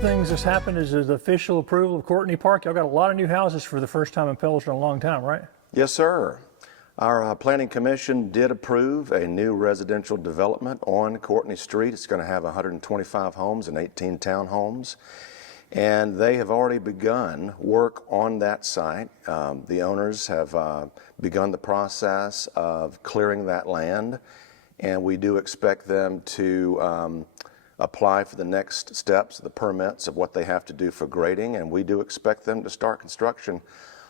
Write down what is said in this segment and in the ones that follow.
things that's happened is the official approval of Courtney Park. Y'all got a lot of new houses for the first time in Pelzer in a long time, right? Yes, sir. Our Planning Commission did approve a new residential development on Courtney Street. It's going to have 125 homes and 18 townhomes. And they have already begun work on that site. The owners have begun the process of clearing that land, and we do expect them to apply for the next steps, the permits of what they have to do for grading, and we do expect them to start construction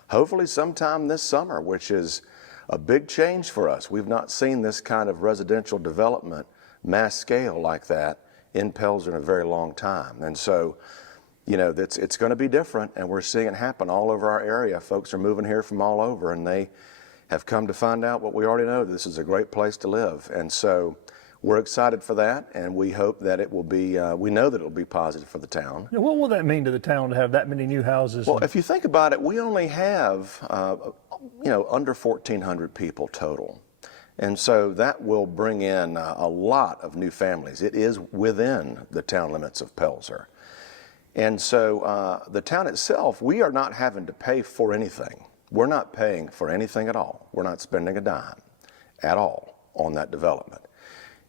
hopefully sometime this summer, which is a big change for us. We've not seen this kind of residential development, mass scale like that, in Pelzer in a very long time. And so, you know, it's going to be different, and we're seeing it happen all over our area. Folks are moving here from all over, and they have come to find out what we already know. This is a great place to live. And so we're excited for that, and we hope that it will be, we know that it will be positive for the town. Yeah, what will that mean to the town to have that many new houses? Well, if you think about it, we only have, you know, under 1,400 people total. And so that will bring in a lot of new families. It is within the town limits of Pelzer. And so the town itself, we are not having to pay for anything. We're not paying for anything at all. We're not spending a dime at all on that development.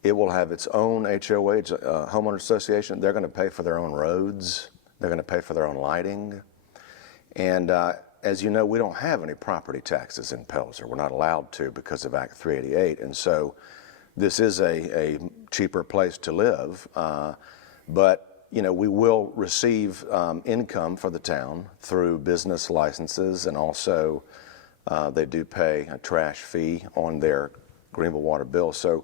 It will have its own HOA, homeowner association. They're going to pay for their own roads. They're going to pay for their own lighting. And as you know, we don't have any property taxes in Pelzer. We're not allowed to because of Act 388. And so this is a cheaper place to live. But, you know, we will receive income for the town through business licenses, and also they do pay a trash fee on their Greenville water bill. So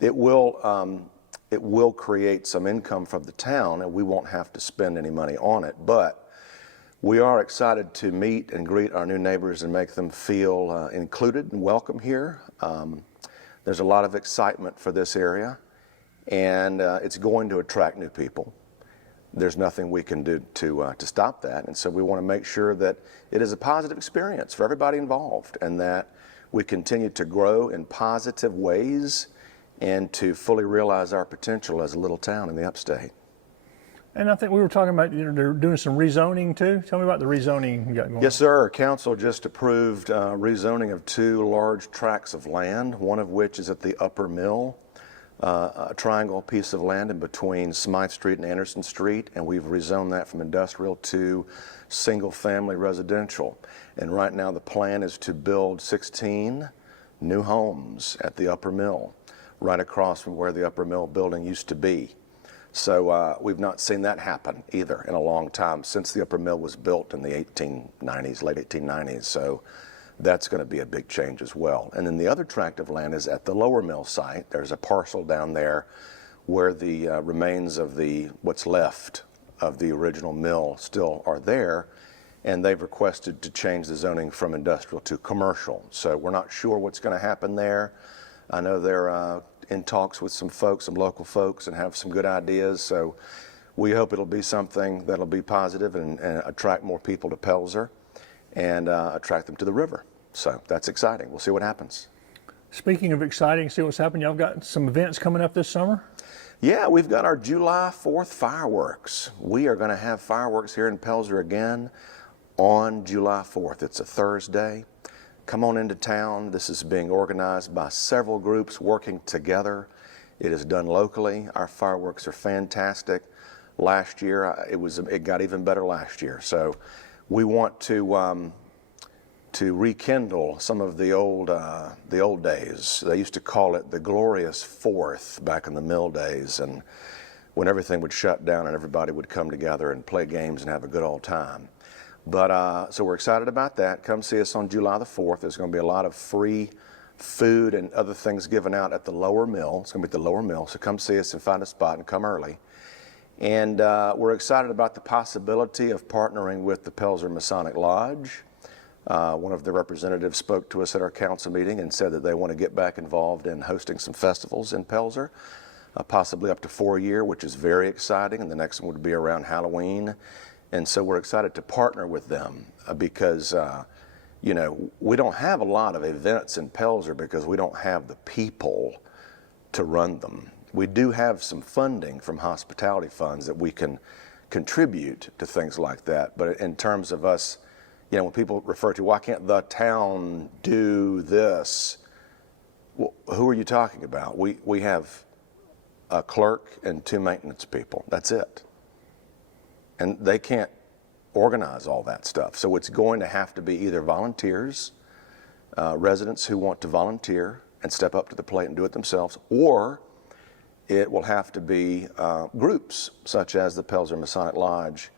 it will create some income from the town, and we won't have to spend any money on it. But we are excited to meet and greet our new neighbors and make them feel included and welcome here. There's a lot of excitement for this area, and it's going to attract new people. There's nothing we can do to stop that, and so we want to make sure that it is a positive experience for everybody involved, and that we continue to grow in positive ways and to fully realize our potential as a little town in the upstate. And I think we were talking about, you know, they're doing some rezoning too. Tell me about the rezoning you got going. Yes, sir. Council just approved rezoning of 2 large tracts of land, one of which is at the Upper Mill, a triangle piece of land in between Smythe Street and Anderson Street, and we've rezoned that from industrial to single-family residential. And right now the plan is to build 16 new homes at the Upper Mill, right across from where the Upper Mill building used to be. So we've not seen that happen either in a long time, since the Upper Mill was built in the 1890s, late 1890s. So that's going to be a big change as well. And then the other tract of land is at the Lower Mill site. There's a parcel down there where the remains of what's left of the original mill still are there, and they've requested to change the zoning from industrial to commercial. So we're not sure what's going to happen there. I know they're in talks with some folks, some local folks, and have some good ideas. So we hope it'll be something that'll be positive and attract more people to Pelzer and attract them to the river. So that's exciting. We'll see what happens. Speaking of exciting, see what's happening. Y'all got some events coming up this summer? Yeah, we've got our July 4th fireworks. We are going to have fireworks here in Pelzer again on July 4th. It's a Thursday. Come on into town. This is being organized by several groups working together. It is done locally. Our fireworks are fantastic. Last year, it got even better last year. So we want to rekindle some of the old days. They used to call it the glorious Fourth back in the mill days, and when everything would shut down and everybody would come together and play games and have a good old time. But so we're excited about that. Come see us on July the 4th. There's going to be a lot of free food and other things given out at the Lower Mill. It's going to be at the Lower Mill. So come see us and find a spot and come early. And we're excited about the possibility of partnering with the Pelzer Masonic Lodge. One of the representatives spoke to us at our council meeting and said that they want to get back involved in hosting some festivals in Pelzer, possibly up to 4 a year, which is very exciting. And the next one would be around Halloween. And so we're excited to partner with them because, you know, we don't have a lot of events in Pelzer because we don't have the people to run them. We do have some funding from hospitality funds that we can contribute to things like that. But in terms of us, when people refer to, why can't the town do this? Well, who are you talking about? We have a clerk and 2 maintenance people. That's it. And they can't organize all that stuff. So it's going to have to be either volunteers, residents who want to volunteer and step up to the plate and do it themselves, or it will have to be groups such as the Pelzer Masonic Lodge,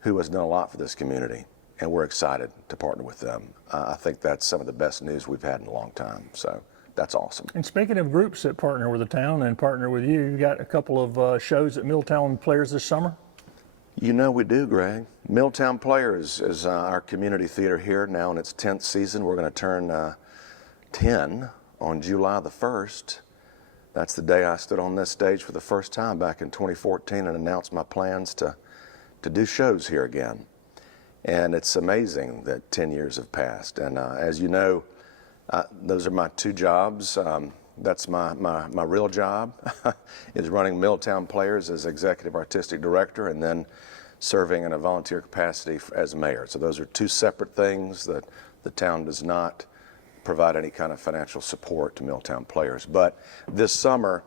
who has done a lot for this community, and we're excited to partner with them. I think that's some of the best news we've had in a long time, so that's awesome. And speaking of groups that partner with the town and partner with you, you got a couple of shows at Milltown Players this summer? We do, Greg. Milltown Players is our community theater here now in its 10th season. We're going to turn 10 on July the 1st. That's the day I stood on this stage for the first time back in 2014 and announced my plans to do shows here again. And it's amazing that 10 years have passed. And as you know, those are my 2 jobs. That's my real job is running Milltown Players as Executive Artistic Director and then serving in a volunteer capacity as mayor. So those are 2 separate things that the town does not provide any kind of financial support to Milltown Players. But this summer,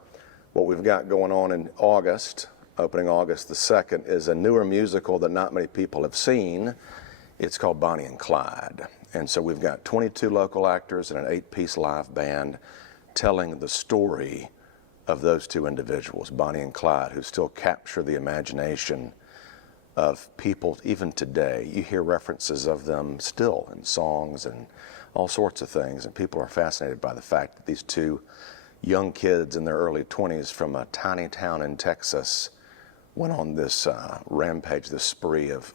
what we've got going on in August, opening August the 2nd, is a newer musical that not many people have seen. It's called Bonnie and Clyde. And so we've got 22 local actors and an 8-piece live band telling the story of those 2 individuals, Bonnie and Clyde, who still capture the imagination of people even today. You hear references of them still in songs and all sorts of things, and people are fascinated by the fact that these 2 young kids in their early 20s from a tiny town in Texas went on this rampage, this spree of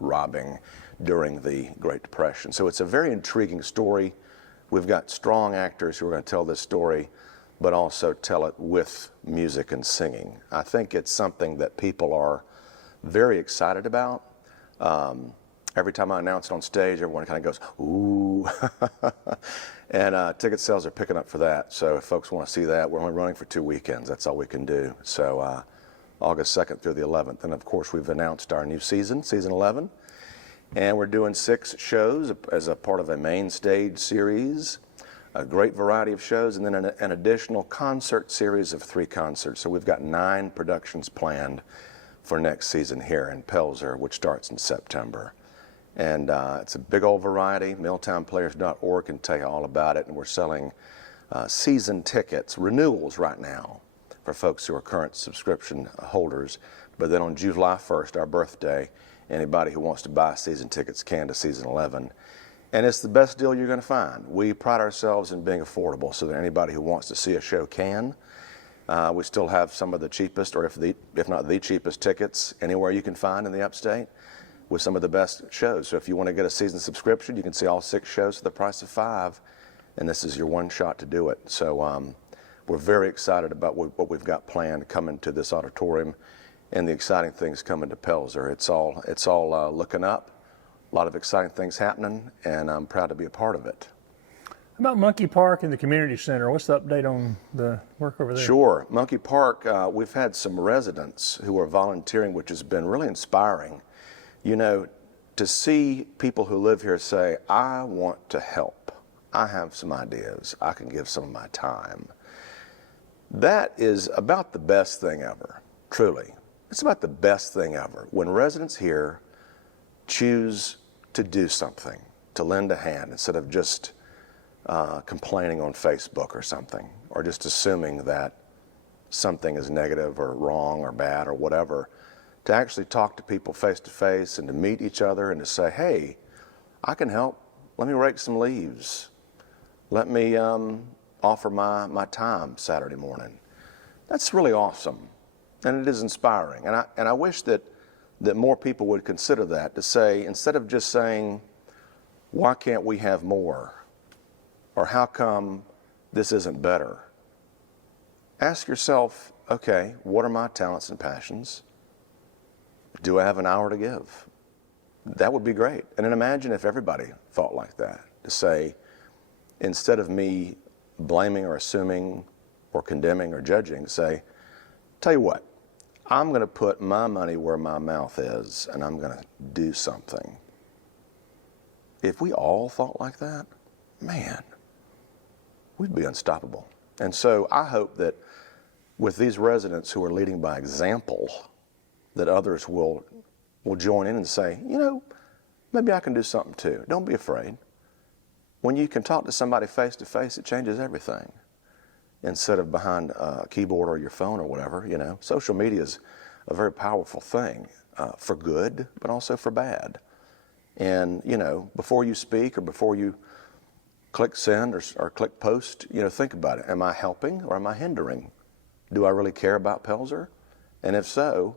robbing during the Great Depression. So it's a very intriguing story. We've got strong actors who are going to tell this story, but also tell it with music and singing. I think it's something that people are very excited about. Every time I announce it on stage, everyone kind of goes, ooh. And ticket sales are picking up for that. So if folks want to see that, we're only running for 2 weekends. That's all we can do. So August 2nd through the 11th. And of course, we've announced our new season, season 11. And we're doing 6 shows as a part of a main stage series, a great variety of shows, and then an additional concert series of 3 concerts. So we've got 9 productions planned for next season here in Pelzer, which starts in September. And it's a big old variety. MilltownPlayers.org can tell you all about it. And we're selling season tickets, renewals right now for folks who are current subscription holders. But then on July 1st, our birthday, anybody who wants to buy season tickets can to season 11. And it's the best deal you're going to find. We pride ourselves in being affordable so that anybody who wants to see a show can. We still have some of the cheapest, or if not the cheapest tickets anywhere you can find in the upstate with some of the best shows. So if you want to get a season subscription, you can see all 6 shows for the price of 5, and this is your one shot to do it. So we're very excited about what we've got planned coming to this auditorium and the exciting things coming to Pelzer. It's all looking up, a lot of exciting things happening, and I'm proud to be a part of it. How about Monkey Park and the community center? What's the update on the work over there? Sure. Monkey Park, we've had some residents who are volunteering, which has been really inspiring. To see people who live here say, I want to help. I have some ideas. I can give some of my time. That is about the best thing ever, truly. It's about the best thing ever. When residents here choose to do something, to lend a hand, instead of just complaining on Facebook or something, or just assuming that something is negative or wrong or bad or whatever, to actually talk to people face to face and to meet each other and to say, hey, I can help. Let me rake some leaves. Let me offer my time Saturday morning. That's really awesome, and it is inspiring. And I wish that more people would consider that, to say, instead of just saying, why can't we have more? Or how come this isn't better? Ask yourself, okay, what are my talents and passions? Do I have an hour to give? That would be great. And then imagine if everybody thought like that, to say, instead of me blaming or assuming or condemning or judging, say, tell you what, I'm going to put my money where my mouth is, and I'm going to do something. If we all thought like that, man, we'd be unstoppable. And so I hope that with these residents who are leading by example, that others will join in and say, you know, maybe I can do something too. Don't be afraid. When you can talk to somebody face to face, it changes everything. Instead of behind a keyboard or your phone or whatever, you know. Social media is a very powerful thing for good, but also for bad. And, you know, before you speak or before you click send or click post, you know, think about it. Am I helping or am I hindering? Do I really care about Pelzer? And if so,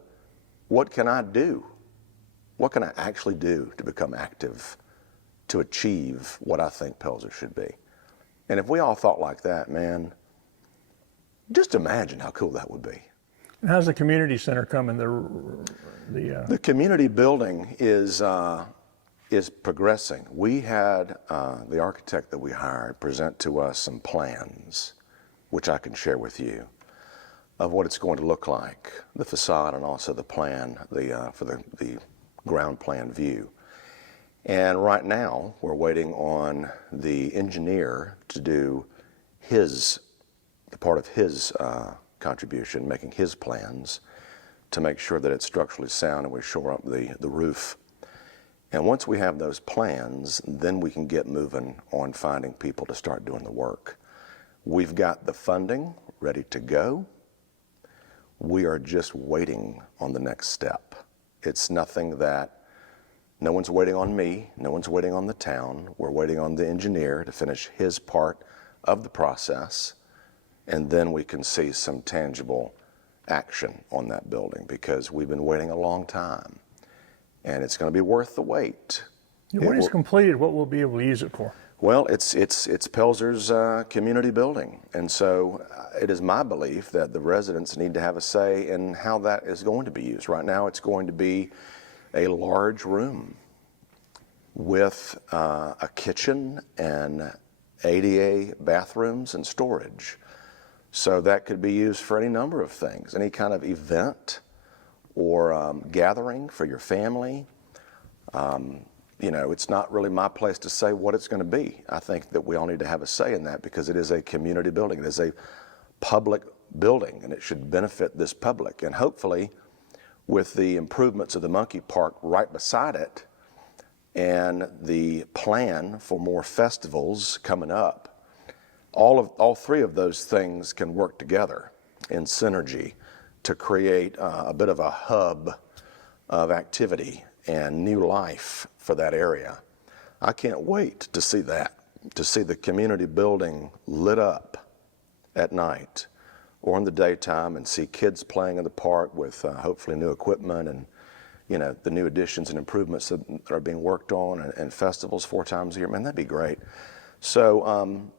what can I do? What can I actually do to become active, to achieve what I think Pelzer should be? And if we all thought like that, man, just imagine how cool that would be. How's the community center coming? The community building is progressing. We had the architect that we hired present to us some plans, which I can share with you, of what it's going to look like, the facade and also the plan, for the ground plan view. And right now, we're waiting on the engineer to do the part of his contribution, making his plans to make sure that it's structurally sound and we shore up the roof. And once we have those plans, then we can get moving on finding people to start doing the work. We've got the funding ready to go. We are just waiting on the next step. It's nothing that, no one's waiting on me, no one's waiting on the town. We're waiting on the engineer to finish his part of the process, and then we can see some tangible action on that building, because we've been waiting a long time, and it's going to be worth the wait. When it's completed, what we'll be able to use it for? Well, it's Pelzer's community building, and so it is my belief that the residents need to have a say in how that is going to be used. Right now, it's going to be a large room with a kitchen and ADA bathrooms and storage. So that could be used for any number of things, any kind of event or gathering for your family. You know, it's not really my place to say what it's going to be. I think that we all need to have a say in that, because it is a community building. It is a public building, and it should benefit this public. And hopefully, with the improvements of the monkey park right beside it and the plan for more festivals coming up, all three of those things can work together in synergy to create a bit of a hub of activity and new life for that area. I can't wait to see that, to see the community building lit up at night or in the daytime, and see kids playing in the park with hopefully new equipment and, you know, the new additions and improvements that are being worked on, and festivals 4 times a year. Man, that'd be great. So,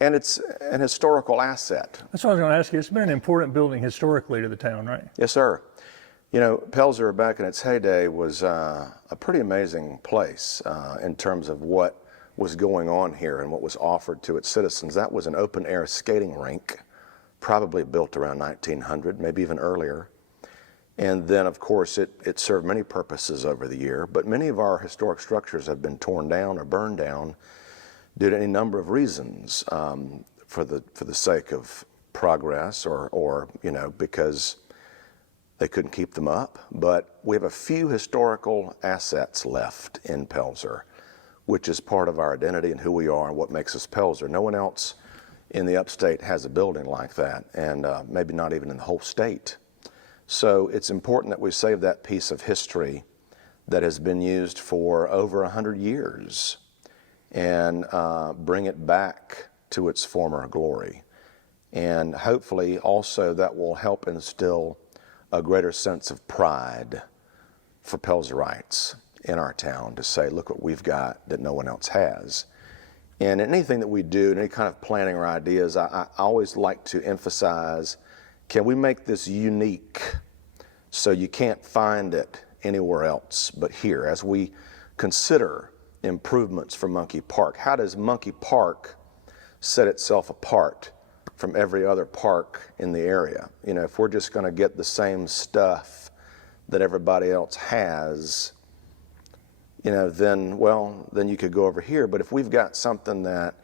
and it's an historical asset. That's what I was going to ask you. It's been an important building historically to the town, right? Yes, sir. You know, Pelzer back in its heyday was a pretty amazing place in terms of what was going on here and what was offered to its citizens. That was an open-air skating rink, probably built around 1900, maybe even earlier. And then, of course, it served many purposes over the year, but many of our historic structures have been torn down or burned down due to any number of reasons, for the sake of progress or you know, because they couldn't keep them up. But we have a few historical assets left in Pelzer, which is part of our identity and who we are and what makes us Pelzer. No one else in the upstate has a building like that, and maybe not even in the whole state. So it's important that we save that piece of history that has been used for over 100 years and bring it back to its former glory. And hopefully also that will help instill a greater sense of pride for Pelzerites in our town, to say, look what we've got that no one else has. And anything that we do, any kind of planning or ideas, I always like to emphasize, can we make this unique so you can't find it anywhere else but here? As we consider improvements for Monkey Park, how does Monkey Park set itself apart from every other park in the area. You know, if we're just going to get the same stuff that everybody else has, you know, then you could go over here. But if we've got something that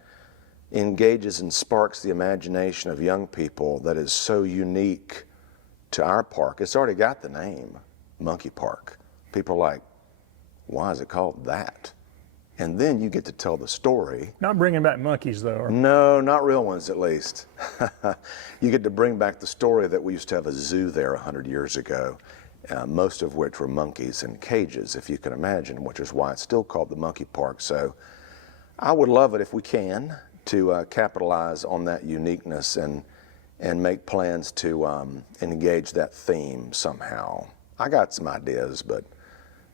engages and sparks the imagination of young people that is so unique to our park, it's already got the name, Monkey Park. People are like, why is it called that? And then you get to tell the story. Not bringing back monkeys, though. No, not real ones, at least. You get to bring back the story that we used to have a zoo there 100 years ago, most of which were monkeys in cages, if you can imagine, which is why it's still called the Monkey Park. So I would love it if we can to capitalize on that uniqueness and make plans to engage that theme somehow. I got some ideas, but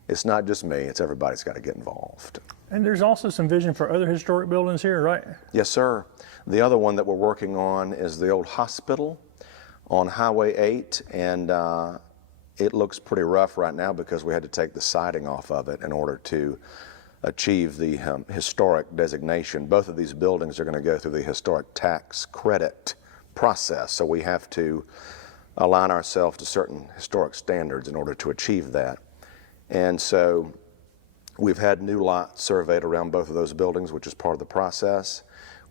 it's not just me, it's everybody's got to get involved. And there's also some vision for other historic buildings here, right? Yes, sir. The other one that we're working on is the old hospital on Highway 8, and it looks pretty rough right now because we had to take the siding off of it in order to achieve the historic designation. Both of these buildings are going to go through the historic tax credit process, so we have to align ourselves to certain historic standards in order to achieve that. And so we've had new lots surveyed around both of those buildings, which is part of the process.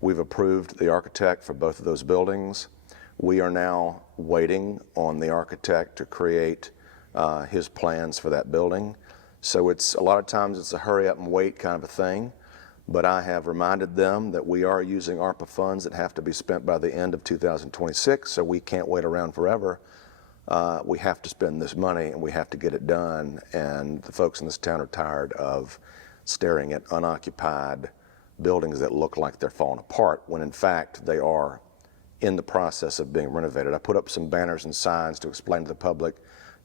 We've approved the architect for both of those buildings. We are now waiting on the architect to create his plans for that building. So it's a lot of times it's a hurry up and wait kind of a thing, but I have reminded them that we are using ARPA funds that have to be spent by the end of 2026, so we can't wait around forever. We have to spend this money and we have to get it done, and the folks in this town are tired of staring at unoccupied buildings that look like they're falling apart when in fact they are in the process of being renovated. I put up some banners and signs to explain to the public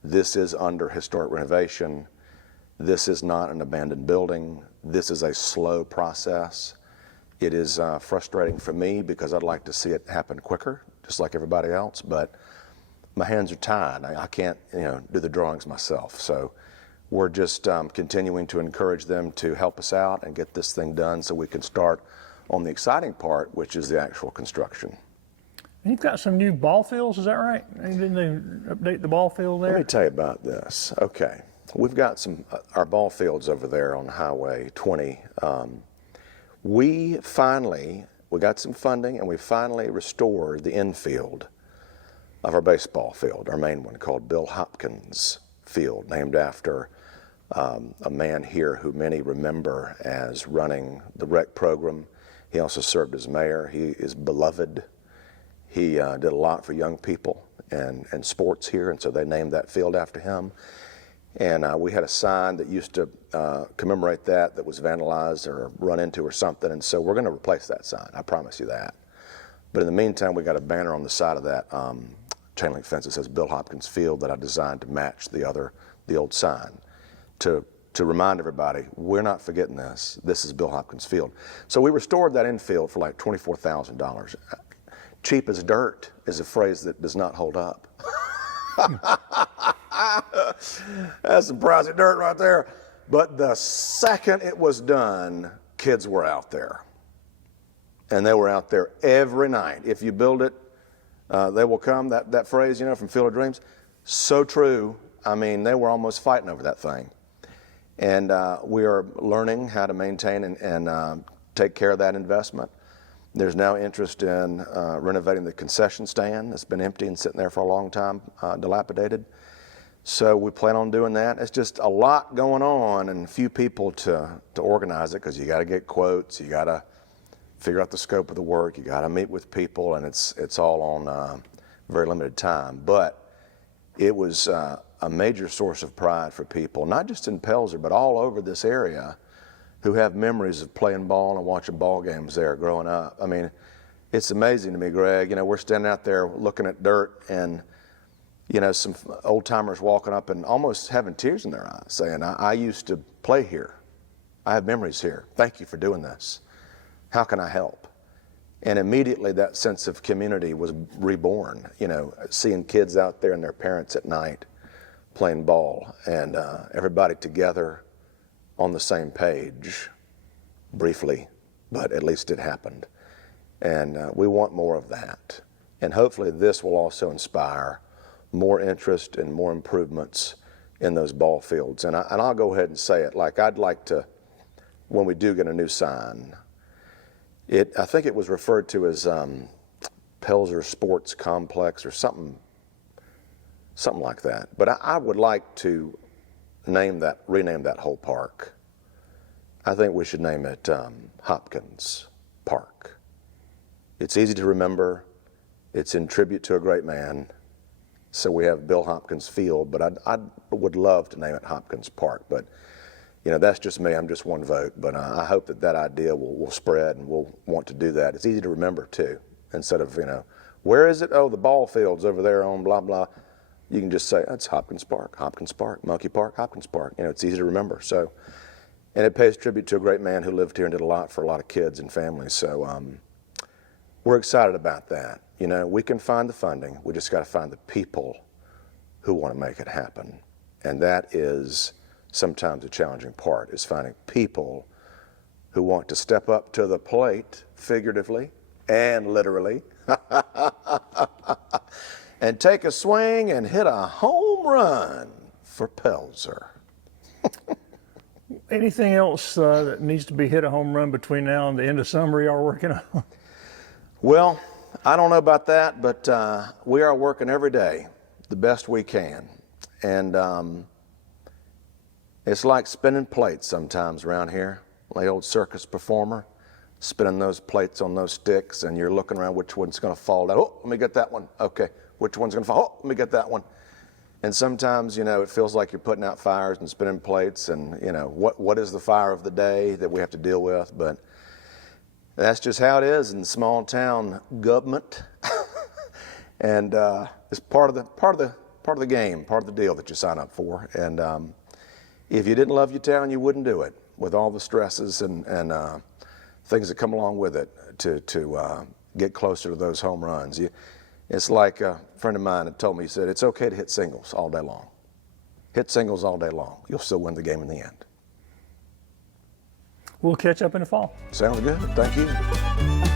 this is under historic renovation. This is not an abandoned building. This is a slow process. It is frustrating for me because I'd like to see it happen quicker, just like everybody else, but my hands are tied. I can't, do the drawings myself. So we're just continuing to encourage them to help us out and get this thing done so we can start on the exciting part, which is the actual construction. And you've got some new ball fields, is that right? Didn't they update the ball field there? Let me tell you about this. Okay. We've got our ball fields over there on Highway 20. We got some funding and we finally restored the infield of our baseball field, our main one, called Bill Hopkins Field, named after a man here who many remember as running the rec program. He also served as mayor. He is beloved. He did a lot for young people and sports here, and so they named that field after him. And we had a sign that used to commemorate that was vandalized or run into or something, and so we're going to replace that sign, I promise you that. But in the meantime, we got a banner on the side of that chain link fence that says Bill Hopkins Field that I designed to match the old sign to remind everybody, we're not forgetting this. This is Bill Hopkins Field. So we restored that infield for like $24,000. Cheap as dirt is a phrase that does not hold up. That's some pricey dirt right there. But the second it was done, kids were out there. And they were out there every night. If you build it, they will come. That phrase, from Field of Dreams, so true. I mean, they were almost fighting over that thing. And we are learning how to maintain and take care of that investment. There's now interest in renovating the concession stand that's been empty and sitting there for a long time, dilapidated. So we plan on doing that. It's just a lot going on and a few people to organize it because you got to get quotes, you got to figure out the scope of the work, you got to meet with people, and it's all on very limited time. But it was a major source of pride for people, not just in Pelzer, but all over this area, who have memories of playing ball and watching ball games there growing up. I mean, it's amazing to me, Greg. We're standing out there looking at dirt and, some old timers walking up and almost having tears in their eyes saying, I used to play here. I have memories here. Thank you for doing this. How can I help? And immediately that sense of community was reborn, seeing kids out there and their parents at night playing ball and everybody together on the same page, briefly, but at least it happened. And we want more of that. And hopefully this will also inspire more interest and more improvements in those ball fields. And I'll go ahead and say it, like I'd like to, when we do get a new sign, I think it was referred to as Pelzer Sports Complex or something like that. But I would like to rename that whole park. I think we should name it Hopkins Park. It's easy to remember. It's in tribute to a great man. So we have Bill Hopkins Field, but I would love to name it Hopkins Park. But, you know, that's just me. I'm just one vote. But I hope that idea will spread and we'll want to do that. It's easy to remember, too. Instead of, you know, where is it? Oh, the ball field's over there on blah, blah. You can just say, it's Hopkins Park, Monkey Park, Hopkins Park. You know, it's easy to remember. So, and it pays tribute to a great man who lived here and did a lot for a lot of kids and families. So we're excited about that. You know, we can find the funding. We just got to find the people who want to make it happen. And that is sometimes a challenging part, is finding people who want to step up to the plate, figuratively and literally, and take a swing and hit a home run for Pelzer. Anything else that needs to be hit a home run between now and the end of summer you are working on? Well, I don't know about that, but we are working every day the best we can. And it's like spinning plates sometimes around here, like the old circus performer, spinning those plates on those sticks, and you're looking around which one's going to fall down. Oh, let me get that one. Okay, which one's going to fall? Oh, let me get that one. And sometimes, you know, it feels like you're putting out fires and spinning plates, and, you know, what is the fire of the day that we have to deal with? But that's just how it is in small town government, and it's part of the game, part of the deal that you sign up for. And if you didn't love your town, you wouldn't do it, with all the stresses and things that come along with it to get closer to those home runs. It's like a friend of mine had told me. He said, "It's okay to hit singles all day long. Hit singles all day long. You'll still win the game in the end." We'll catch up in the fall. Sounds good. Thank you.